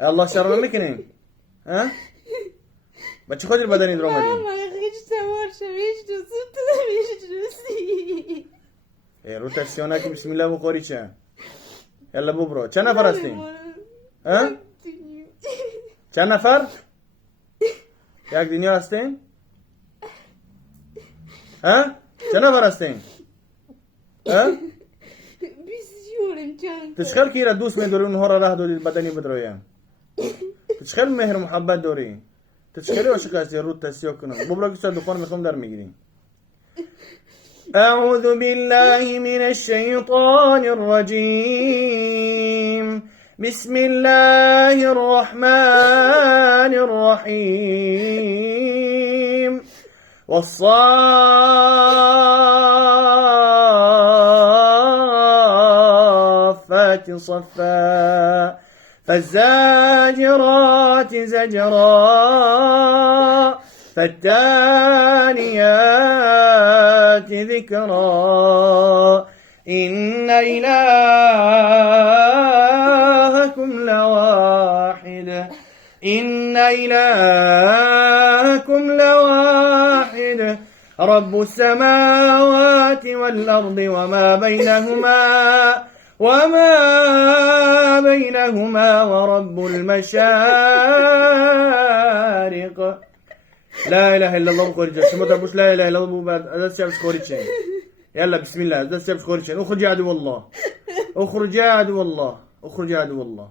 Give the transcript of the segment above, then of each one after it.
الله شر مكنين ها بچه خود البدني درو مدين ما يخرج سوار شويش دوسوت مش دوسي روتاسيونك بسم الله بخوري چه يلا ببرو چه نفر هستین ها چه نفر یک دنیا هستین ها چه نفر هستین ها بسيورم كان تشخل كيرا دوس من دوري اونها را راه دوری بدنی بدرویم تشخل مهر محبت دوری تشخلی و شکستی رود تسیو کنم ببرو که دخان میخوام در میگیریم أعوذ بالله من الشيطان الرجيم بسم الله الرحمن الرحيم والصافات صفا فالزاجرات زجرا فالتاليات ذكرا إن إلهكم لواحد إن إلهكم لواحد رب السماوات والأرض وما بينهما ورب المشارق لا إله إلا الله بخوري شو ما تبوش لا إله إلا الله بعد أدرس شاب بخوري شيء يلا بسم الله أدرس شاب بخوري شيء اخرج يا عدو الله اخرج يا عدو الله اخرج يا عدو الله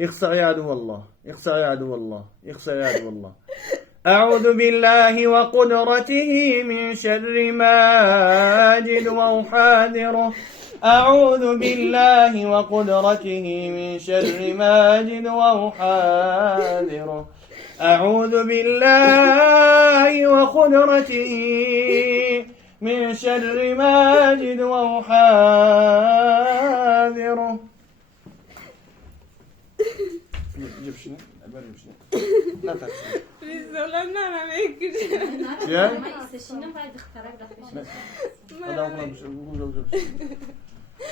اخسع يا عدو الله اخسع يا عدو الله اخسع يا عدو الله أعوذ بالله وقدرته من شر ما أجد وأحاذره أعوذ بالله وقدرته من شر ما أجد وأحاذره أعوذ بالله وقدرته من شر ما أجد وأحاذره لا تحسن رزولنا أنا ميكر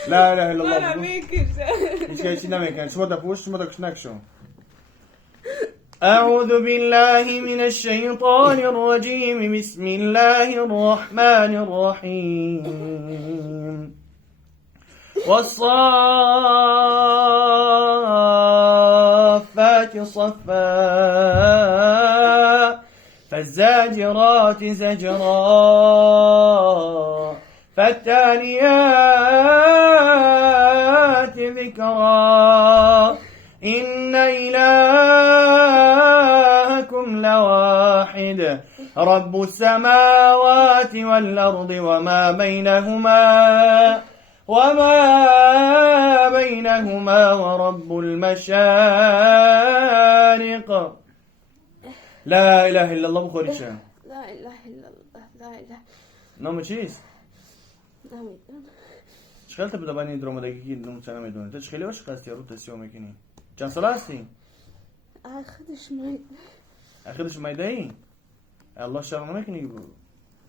لا إله إلا الله أنا ميكر أعوذ بالله من الشيطان الرجيم بسم الله الرحمن الرحيم والصافات صفا فالزاجرات زجرا فالتاليات ذكرا إن إلهكم لواحد رب السماوات والأرض وما بينهما ورب المشارق لا إله إلا الله بخوري شان لا إله إلا الله لا إله نوم چیست؟ نامي چخیل تا بدبانی درامدگی نوم چنه میدونه تا چخیلی هاش قصدی رو تسیو میکنی؟ چند ساله هستی؟ أخذش معي اخیرش مایدهی؟ الله شر نمیکنی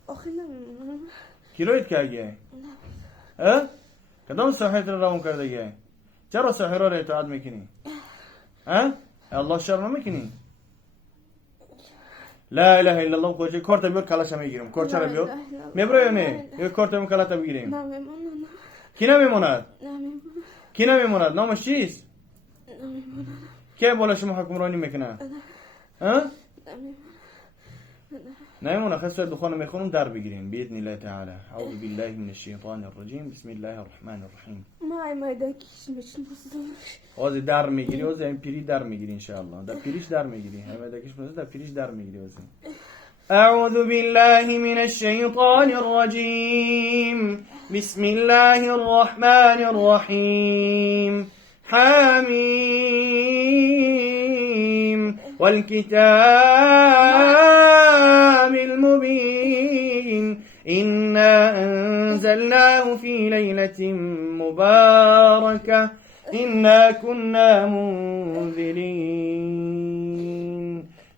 أخي نامي کیلویت که اگه؟ اه؟ کدام ساحت رو روان کرده گه؟ چرا ساحت رو اطاعت میکنی؟ اه؟ الله شر نمیکنی؟ لا إله إلا الله کوچه کارت بیار کلاش میگیرم کارت چرا بیار؟ میبره یا نه؟ یه کارت میگم کلات بگیریم نامي کی نمیموند؟ نامي کی نمیموند؟ نامش چیست؟ نامي کی بالا شما حکمرانی میکنه؟ ها؟ نامي نمیمونه خسته دخان میخونم در بگیریم باذن الله تعالی اعوذ بالله من الشیطان الرجیم بسم الله الرحمن الرحیم معي ما يدكيش مش مصدرش اوزی در میگیری اوزی این پیری در میگیری ان شاء الله در پیریش در میگیری همه دکش مثلا در پیریش در میگیری اوزی اعوذ بالله من الشیطان الرجیم بسم الله الرحمن الرحیم حمیم والكتاب المبين إنا أنزلناه في ليلة مباركة إنا كنا منذرين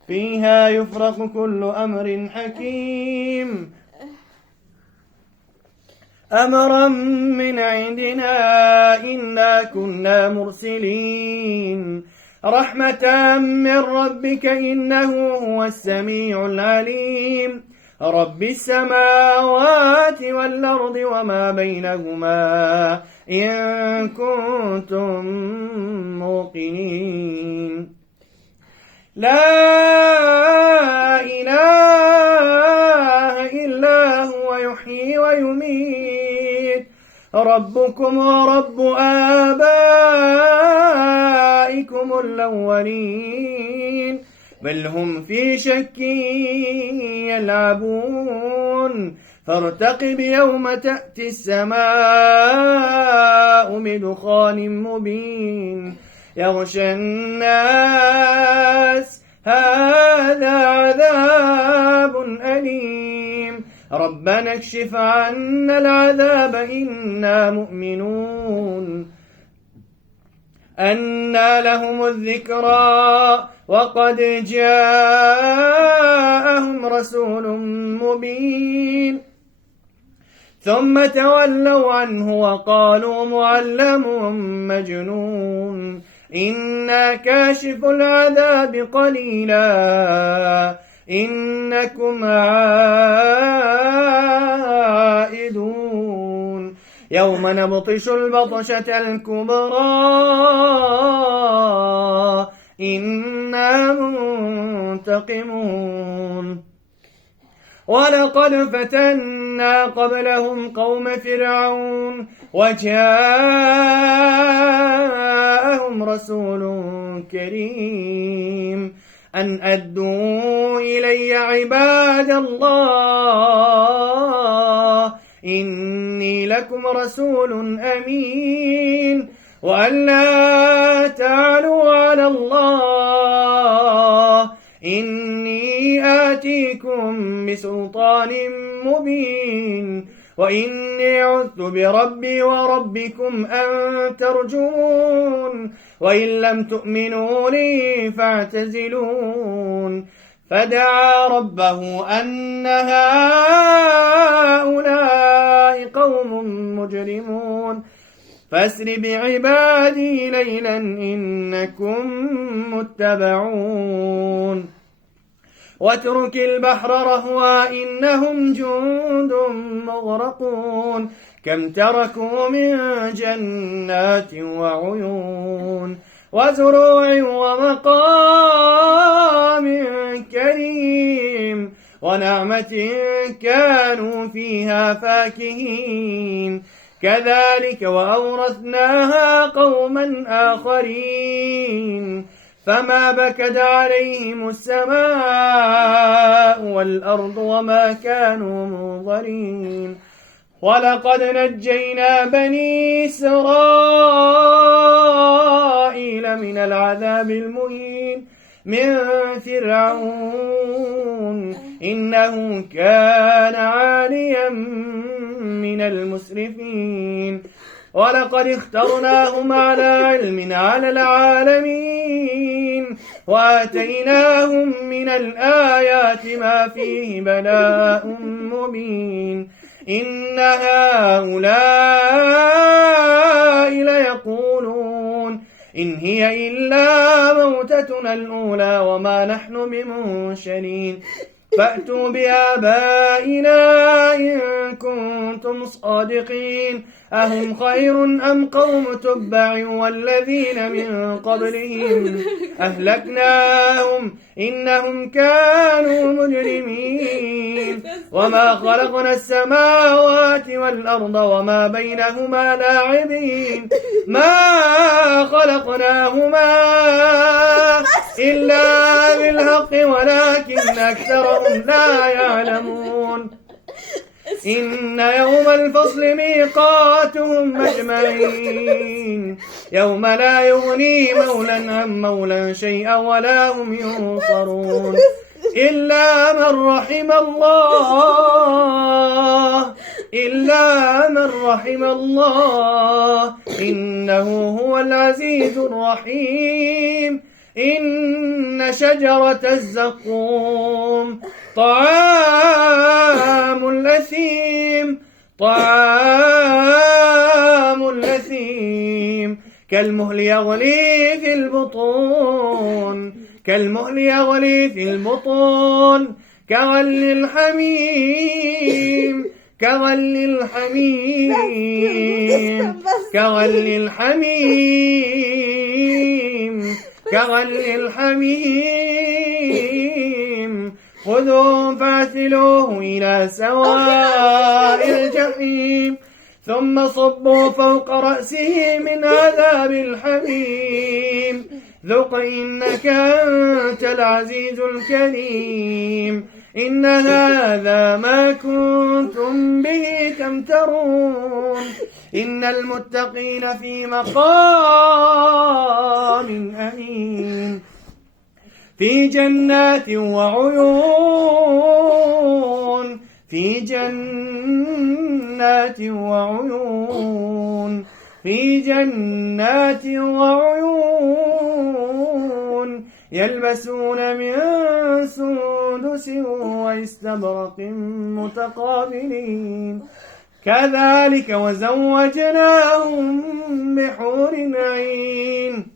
فيها يفرق كل أمر حكيم أمرا من عندنا إنا كنا مرسلين رحمة من ربك إنه هو السميع العليم رب السماوات والأرض وما بينهما إن كنتم موقنين لا إله إلا هو يحيي ويميت ربكم ورب آبائكم الأولين بل هم في شك يلعبون فارتقب يوم تأتي السماء بدخان مبين يغشى الناس هذا عذاب أليم ربنا اكشف عنا العذاب إنا مؤمنون أنى لهم الذكرى وقد جاءهم رسول مبين ثم تولوا عنه وقالوا معلم مجنون إنا كاشف العذاب قليلا إنكم عائدون يوم نبطش البطشة الكبرى إنا منتقمون ولقد فتنا قبلهم قوم فرعون وجاءهم رسول كريم أن أدوا إلي عباد الله إني لكم رسول أمين وأن لا تعلوا على الله إني آتيكم بسلطان مبين وإني عذت بربي وربكم أن ترجون وإن لم تؤمنوا لي فاعتزلون فدعا ربه أن هؤلاء قوم مجرمون فاسر بعبادي ليلا إنكم متبعون واترك البحر رهوا إنهم جند مغرقون كم تركوا من جنات وعيون وزروع ومقام كريم ونعمة كانوا فيها فاكهين كذلك وأورثناها قوما آخرين فما بكت عليهم السماء والأرض وما كانوا منظرين ولقد نجينا بني إسرائيل من العذاب المهين من فرعون إنه كان عاليا من المسرفين ولقد اخترناهم على علم على العالمين وآتيناهم من الآيات ما فيه بلاء مبين إن هؤلاء ليقولون إن هي إلا موتتنا الأولى وما نحن بمنشرين فأتوا بآبائنا إن كنتم صادقين أهم خير أم قوم تبع والذين من قبلهم أهلكناهم إنهم كانوا مجرمين وما خلقنا السماوات والأرض وما بينهما لاعبين ما خلقناهما إلا بالحق ولكن أكثرهم لا يعلمون إن يوم الفصل ميقاتهم أجمعين يوم لا يغني مولا عن مولا شيئا ولا هم ينصرون إلا من رحم الله إنه هو العزيز الرحيم إن شجرة الزقوم طعام الأثيم كالمهل يغلي في البطون كالمهل يغلي في البطون كغلي الحميم كغلي الحميم كغلي الحميم كغلي الحميم خذوه فاعتلوه إلى سواء الجحيم ثم صبوا فوق رأسه من عذاب الحميم ذق إنك أنت العزيز الكريم إن هذا ما كنتم به تمترون إن المتقين في مقام أمين في جنات وعيون في جنات وعيون في جنات وعيون يلبسون من سندس واستبرق متقابلين كذلك وزوجناهم بحور عين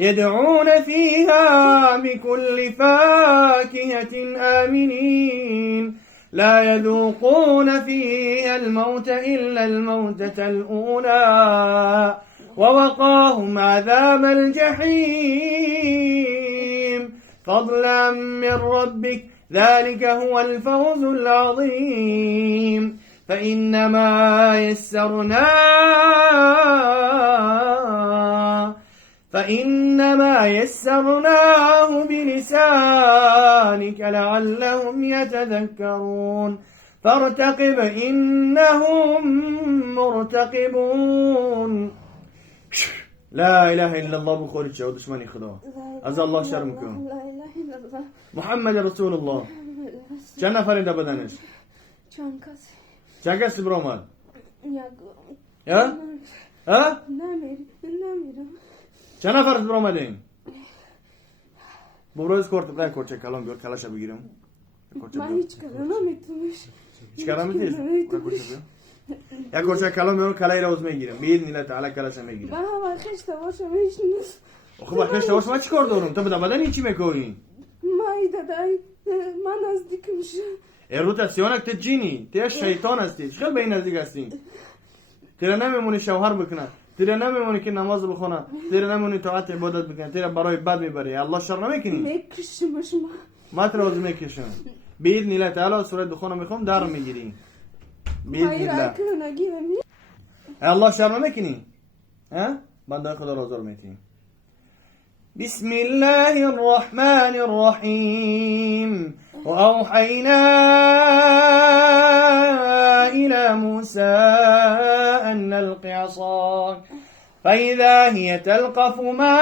يدعون فيها بكل فاكهة آمنين لا يذوقون فيها الموت إلا الموتة الأولى ووقاهم عذاب الجحيم فضلا من ربك ذلك هو الفوز العظيم فإنما يسرناه بلسانك لعلهم يتذكرون فارتقب إنهم مرتقبون لا إله إلا الله بخوري تشاو دشمني خدا از الله شرمكم لا إله إلا الله محمد رسول الله چند نفرین دا بدنش چند کسی چند کسی برو آمد یا ها نمیرم چند نفر برو آمدین برو از کورچه کلام بیار کلاشا بگیرم من هیچ کار نمیتونیش هیچ کار نمیتونیش یا کورچه کلام بیار کلای روز میگیرم بید نیله تعالی کلاشا میگیرم من هم خشته باشم هیچ نیست خب خشته باشم من چی کار دارم تو بدا بدن این چی میکنی مایی دادای من نزدیک میشه روتا سیانک تو جینی تو شیطان هستی خیلی به این نزدیک هستی تیره نمیمونی شوهر بکنه تیره نمیمونی که نماز بخونه تیره نمیمونی طاعت عبادت بکنه تیره برای بد میبری الله شر نمیکنی میکشم شما ما تر از میکشم باذن الله تعالی سوره دخان میخوام در میگیری باذن الله الله شر نمیکنی ها بنده خدا رو آزار میتیم بسم الله الرحمن الرحيم وأوحينا إلى موسى أن ألق عصاك فإذا هي تلقف ما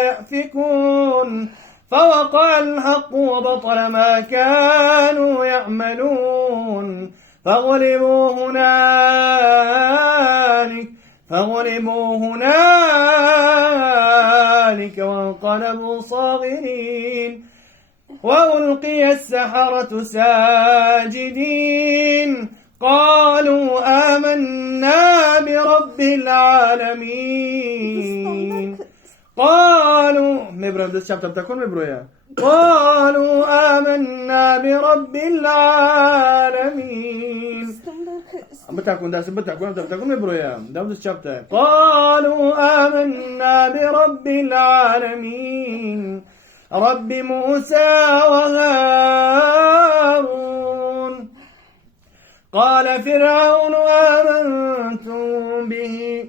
يأفكون فوقع الحق وبطل ما كانوا يعملون فغلبوا هنالك وانقلبوا صاغرين وألقي السحرة ساجدين قالوا آمنا برب العالمين قالوا آمنا برب العالمين قالوا آمنا برب العالمين رب موسى وهارون قال فرعون آمنتم به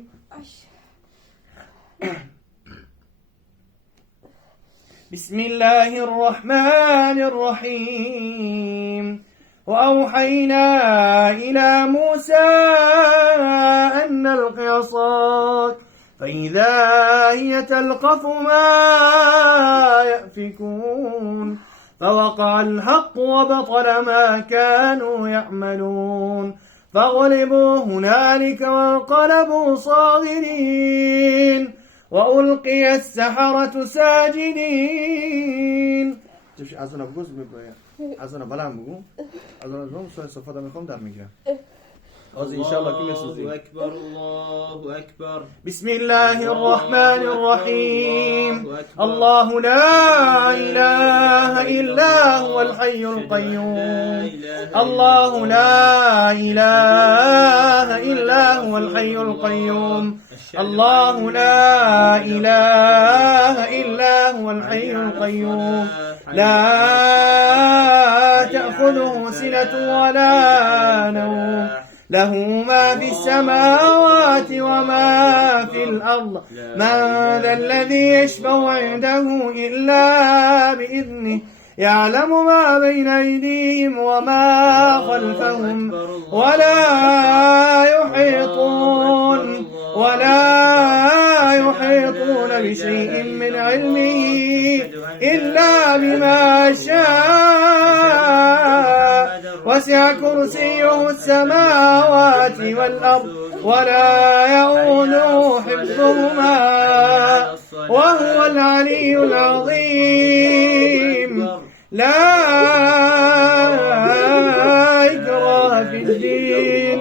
بسم الله الرحمن الرحيم وأوحينا إلى موسى أن ألق عصاك فإذا هي تلقف ما يأفكون فوقع الحق وبطل ما كانوا يعملون فغلبوا هنالك وانقلبوا صاغرين وألقي السحرة ساجدين از اون بلند بگو. از اون سوال صفات میخوام در میگیرم. از انشالله که میسوزی. الله اکبر الله اکبر. بسم الله الرحمن الرحيم. الله لا إله إلا هو الحي القيوم. الله لا إله إلا هو الحي القيوم. الله لا إله إلا هو الحي القيوم. لا تأخذه سنة ولا نوم. له ما في السماوات وما في الأرض. من ذا الذي يشفع عنده إلا بإذنه. يعلم ما بين أيديهم وما خلفهم ولا يحيطون بشيء من علمه إلا بما شاء. وسع كرسيه السماوات والأرض ولا يؤوده حفظهما وهو العلي العظيم. لا إكراه في الدين.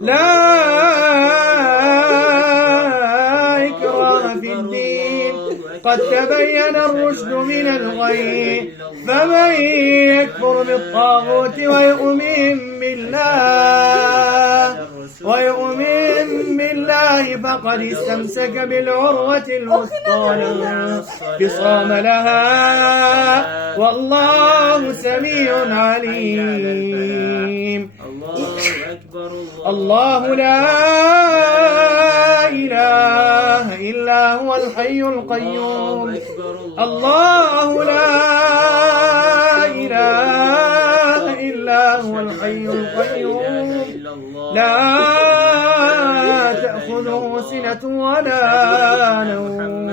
لا إكراه في الدين. قد تبين الرشد من الغي. فمن يكفر بالطاغوت ويؤمن بالله فقد استمسك بالعروة الوثقى لا انفصام لها والله سميع عليم. الله لا إله إلا هو الحي القيوم. الله لا إله إلا هو الحي القيوم. لا تأخذه سنة ولا نوم.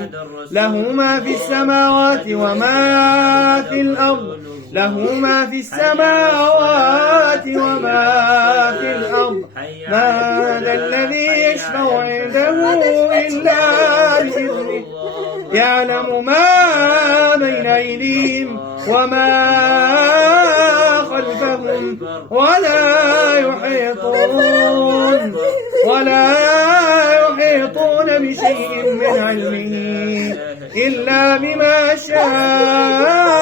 له ما في السماوات وما في الأرض. له ما في السماوات وما في الأرض. ما ذا الذي يشفع عنده إلا بإذنه. يعلم ما بين أيديهم وما خلفهم ولا يحيطون بشيء من علمه إلا بما شاء.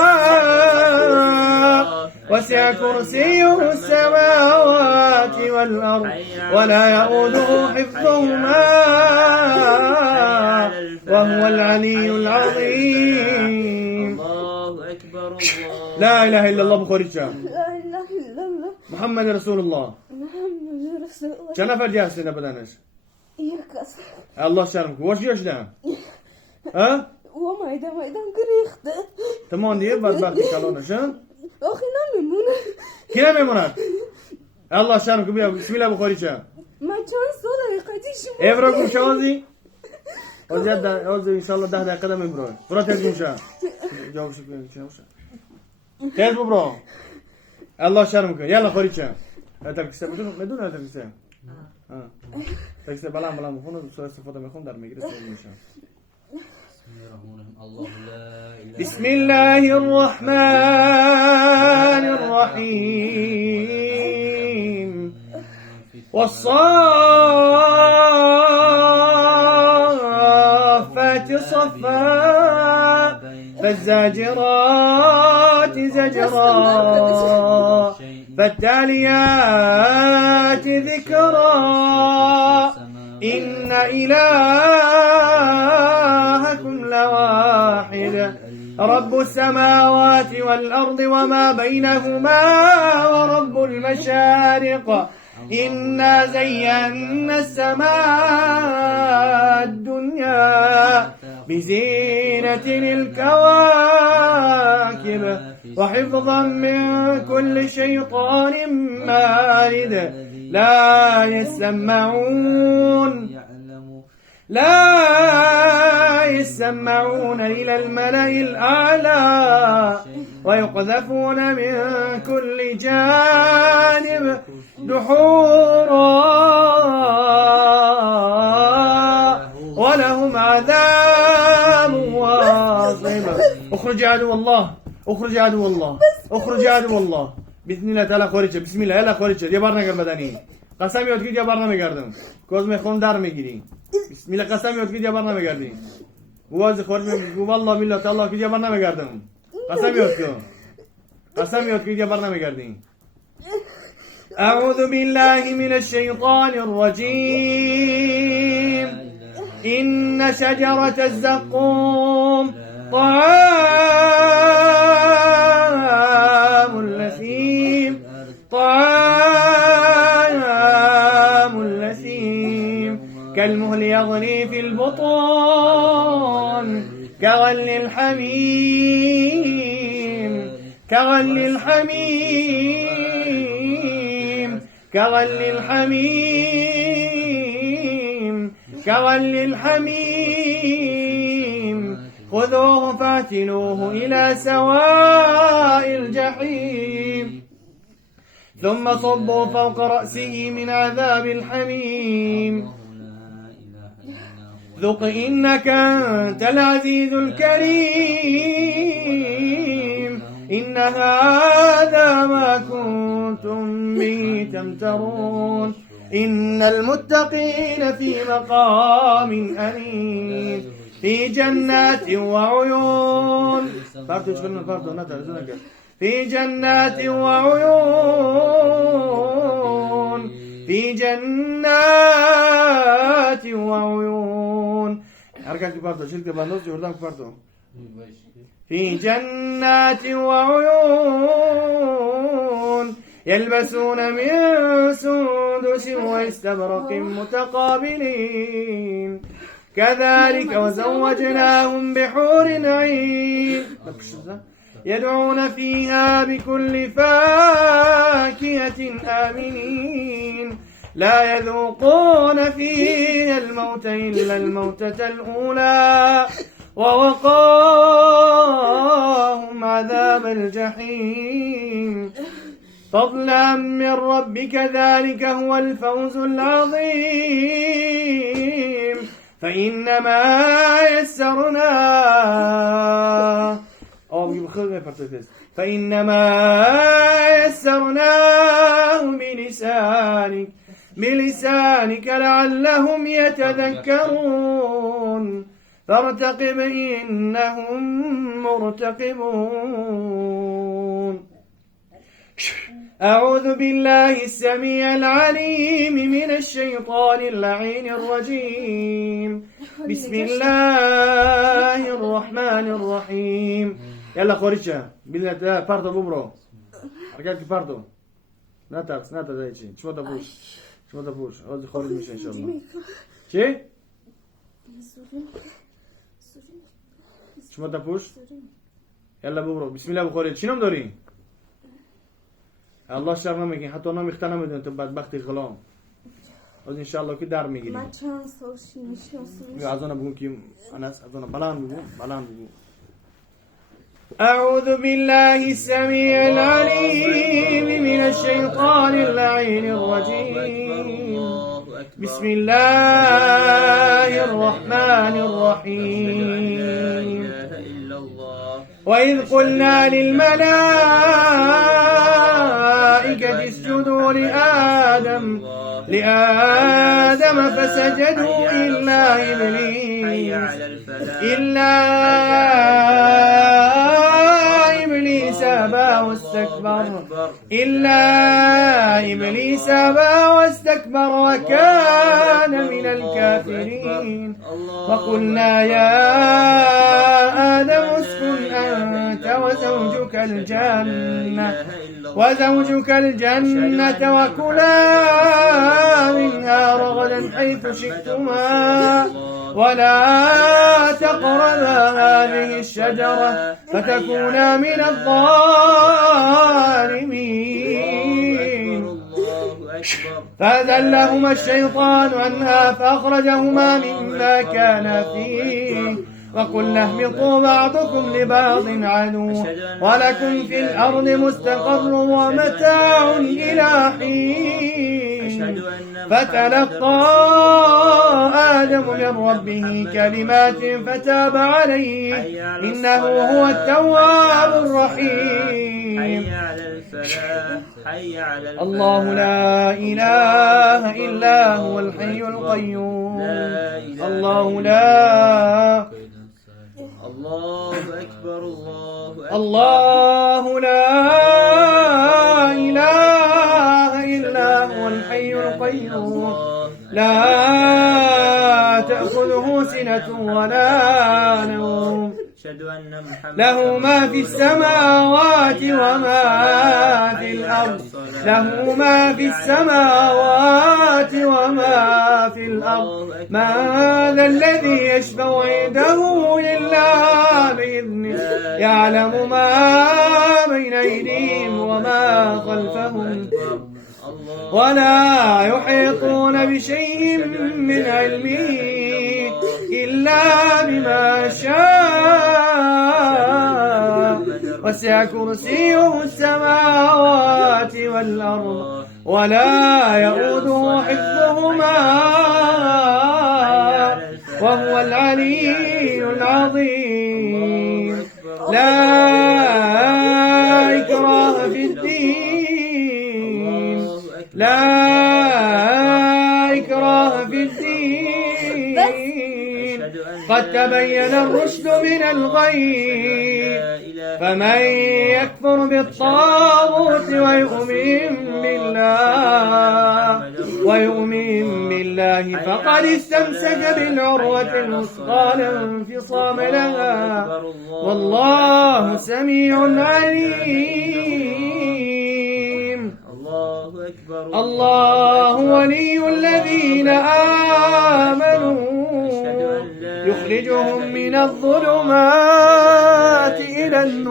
وسع كرسيه السماوات والأرض ولا يؤوده حفظهما وهو العلي العظيم. لا إله إلا الله بخوري لا إله إلا الله محمد رسول الله. محمد رسول الله. چند نفر جهسته بدنش؟ یک کس. الله شرمك وش يشدم؟ ها؟ و مایدان گریخته. تمام دیگه بدبختی کلانش ها؟ آخی نمیمونه. کی نمیموند؟ الله شرمك بیا بسم الله بخوری چه؟ من چند ساله قدیشم. ابرا گوشه آزی؟ آزی انشالله 10 دقیقه دم ابرا. برا تیز گوشه. جوابش بگیم چه باشه؟ تیز برا. الله شرمك يلا خوری چه؟ ترکیسه بدون ترکیسه. ترکیسه بلند بخونه سوال استفاده میخوام در میگیره سوال میشه. بسم الله الرحمن الرحيم. والصافات صفا فالزاجرات زجرا فالتاليات ذكرا إن إلهكم لواحد رب السماوات والأرض وما بينهما ورب المشارق إنا زينا السماء الدنيا بزينة الكواكب وحفظا من كل شيطان مارد لا يسمعون إلى الملأ الأعلى ويقذفون من كل جانب دحورا ولهم عذاب واصب. اخرج عدو الله. اخرج يا عدو الله. بسم الله تعالى خارج. بسم الله يلا خارج. یه بار نگردنی. قسم یاد گیر یه بار نمیگردم. کوز میخون در میگیری. بسم الله قسم یاد گیر یه بار نمیگردی. واز خارج میگو والله بالله تعالی که یه بار نمیگردم. قسم یاد کن. قسم یاد گیر یه بار نمیگردی. أعوذ بالله من الشيطان الرجيم. إن شجرة الزقوم طعام الأثيم طعام الأثيم كالمهل يغلي في البطون كغل الحميم كغل الحميم كغل الحميم كغل الحميم خذوه فاعتلوه إلى سواء الجحيم ثم صبوا فوق رأسه من عذاب الحميم ذق إنك أنت العزيز الكريم إن هذا ما كنتم به تمترون إن المتقين في مقام أمين في جنات وعيون في جنات وعيون في جنات وعيون في جنات وعيون يلبسون من سندس واستبرق متقابلين كذلك وزوجناهم بحور عين يدعون فيها بكل فاكهة آمنين لا يذوقون فيها الموت إلا الموتة الأولى ووقاهم عذاب الجحيم فضلا من ربك ذلك هو الفوز العظيم فإنما يسرناه بلسانك لعلهم يتذكرون فارتقب إنهم مرتقبون أعوذ بالله السميع العليم من الشيطان اللعين الرجيم بسم الله الرحمن الرحيم يلا خوريشا بالله تعالى باردو بوبرو حركات باردو لا ترس لا تزايدشي شو ده بوش هذا خارج مش إن شاء الله شيء شو ده بوش يلا بوبرو بسم الله بخوري شنو دارين الله شر نمیگین حتی اونا میخته نمیدونن تو بدبختی غلام از انشالله که در میگیریم من چند سالشی میشناسم از اون بگو که انس از اون بلند بگو أعوذ بالله السميع العليم من الشيطان اللعين الرجيم بسم الله الرحمن الرحيم وإذ قلنا للملائكة اسجدوا لآدم فسجدوا إلا إبليس أبى واستكبر وكان من الكافرين وقلنا يا آدم اسكن أنت وزوجك الجنة وكلا منها رغدا حيث شئتما ولا تقربا هذه الشجرة فتكونا من الظالمين فأزلهما الشيطان عنها فأخرجهما مما كانا فيه وقلنا اهبطوا بعضكم لبعض عدو ولكم في الأرض مستقر ومتاع إلى حين فتلقى آدم من ربه كلمات فتاب عليه إنه هو التواب الرحيم. حي على الفلاح حي على الفلاح. الله لا إله إلا هو الحي القيوم. الله لا الله أكبر الله أكبر. الله لا إله إلا هو الحي القيوم لا تأخذه سنة ولا نوم له ما في السماوات وما في الأرض له ما في السماوات وما في الأرض ما ذا الذي يشفع عنده إلا بإذنه يعلم ما بين أيديهم وما خلفهم ولا يحيطون بشيء من علمه إلا بما شاء وسع كرسيه السماوات والأرض ولا يؤوده حفظهما وهو العلي العظيم. لا إكراه في الدين لا إكراه في الدين قد تبين الرشد من الغي فمن يكفر بالطاغوت ويؤمن بالله فقد استمسك بالعروة الوثقى لا انفصام لها والله سميع عليم. الله ولي الذين آمنوا يخرجهم من الظلمات إلى النور